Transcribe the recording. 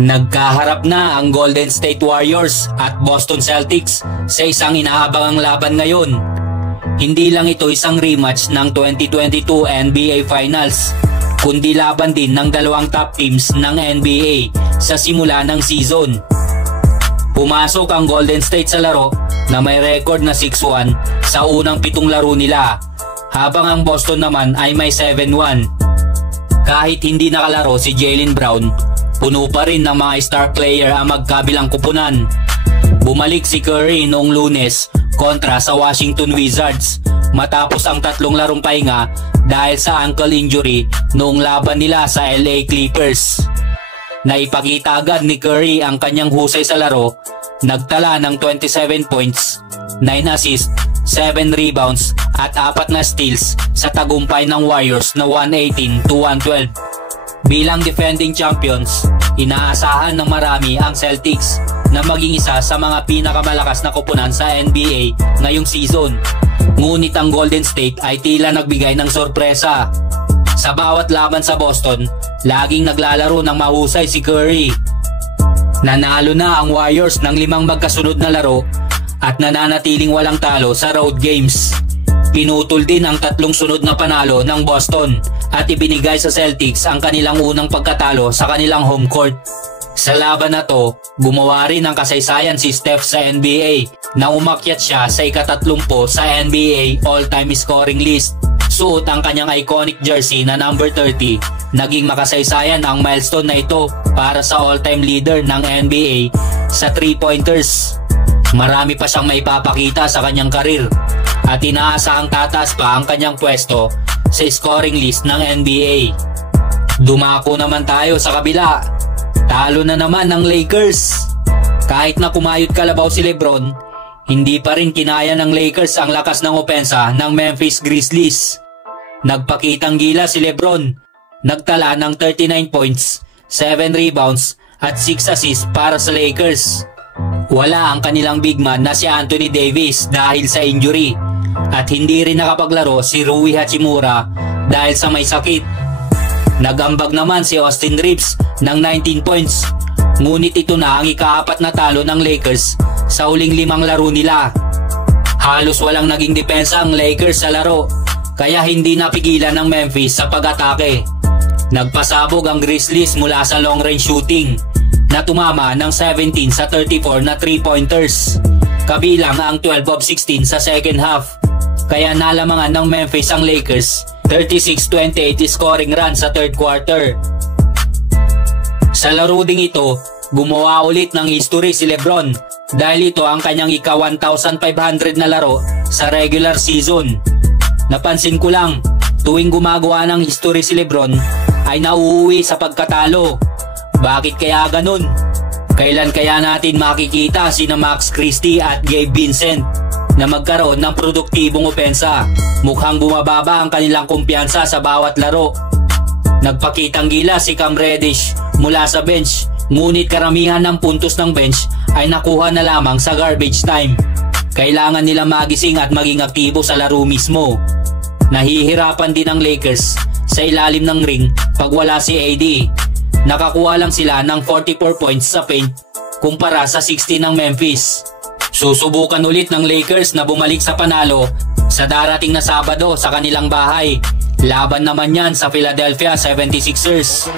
Nagkaharap na ang Golden State Warriors at Boston Celtics sa isang inaabangang laban ngayon. Hindi lang ito isang rematch ng 2022 NBA Finals, kundi laban din ng dalawang top teams ng NBA sa simula ng season. Pumasok ang Golden State sa laro na may record na 6-1 sa unang 7 laro nila, habang ang Boston naman ay may 7-1. Kahit hindi nakalaro si Jaylen Brown, puno pa rin ng mga star player ang magkabilang kupunan. Bumalik si Curry noong Lunes kontra sa Washington Wizards matapos ang 3 larong pahinga dahil sa ankle injury noong laban nila sa LA Clippers. Naipakita agad ni Curry ang kanyang husay sa laro, nagtala ng 27 points, 9 assists, 7 rebounds at 4 na steals sa tagumpay ng Warriors na 118-112. Bilang defending champions, inaasahan ng marami ang Celtics na maging isa sa mga pinakamalakas na koponan sa NBA ngayong season. Ngunit ang Golden State ay tila nagbigay ng sorpresa. Sa bawat laban sa Boston, laging naglalaro ng mahusay si Curry. Nanalo na ang Warriors ng 5 magkasunod na laro at nananatiling walang talo sa road games. Pinutol din ang 3 sunod na panalo ng Boston at ibinigay sa Celtics ang kanilang unang pagkatalo sa kanilang home court. Sa laban na to, gumawa rin ng kasaysayan si Steph sa NBA na umakyat siya sa ika-30 sa NBA all-time scoring list. Suot ang kanyang iconic jersey na number 30. Naging makasaysayan ang milestone na ito para sa all-time leader ng NBA sa 3-pointers. Marami pa siyang maipapakita sa kanyang karir at inaasahang tataas pa ang kanyang pwesto sa scoring list ng NBA. Dumako naman tayo sa kabila. Talo na naman ng Lakers. Kahit na kumayod kalabaw si LeBron, hindi pa rin kinaya ng Lakers ang lakas ng opensa ng Memphis Grizzlies. Nagpakitang gila si LeBron. Nagtala ng 39 points, 7 rebounds at 6 assists para sa Lakers. Wala ang kanilang big man na si Anthony Davis dahil sa injury at hindi rin nakapaglaro si Rui Hachimura dahil sa may sakit. Nagambag naman si Austin Reeves ng 19 points, ngunit ito na ang ika-4 na talo ng Lakers sa huling 5 laro nila. Halos walang naging depensa ang Lakers sa laro, kaya hindi napigilan ng Memphis sa pag-atake. Nagpasabog ang Grizzlies mula sa long range shooting na tumama ng 17 sa 34 na 3-pointers, kabilang ang 12 of 16 sa second half. Kaya nalamangan ng Memphis ang Lakers 36-28 scoring run sa third quarter. Sa laro ding ito, gumawa ulit ng history si LeBron dahil ito ang kanyang ika-1,500 na laro sa regular season. Napansin ko lang, tuwing gumagawa ng history si LeBron ay nauuwi sa pagkatalo. Bakit kaya ganun? Kailan kaya natin makikita sina Max Christie at Gabe Vincent na magkaroon ng produktibong opensa? Mukhang bumababa ang kanilang kumpiyansa sa bawat laro. Nagpakitang gila si Cam Reddish mula sa bench, ngunit karamihan ng puntos ng bench ay nakuha na lamang sa garbage time. Kailangan nila magising at maging aktibo sa laro mismo. Nahihirapan din ang Lakers sa ilalim ng ring pag wala si AD. Nakakuha lang sila ng 44 points sa paint kumpara sa 16 ng Memphis. Susubukan ulit ng Lakers na bumalik sa panalo sa darating na Sabado sa kanilang bahay. Laban naman yan sa Philadelphia 76ers.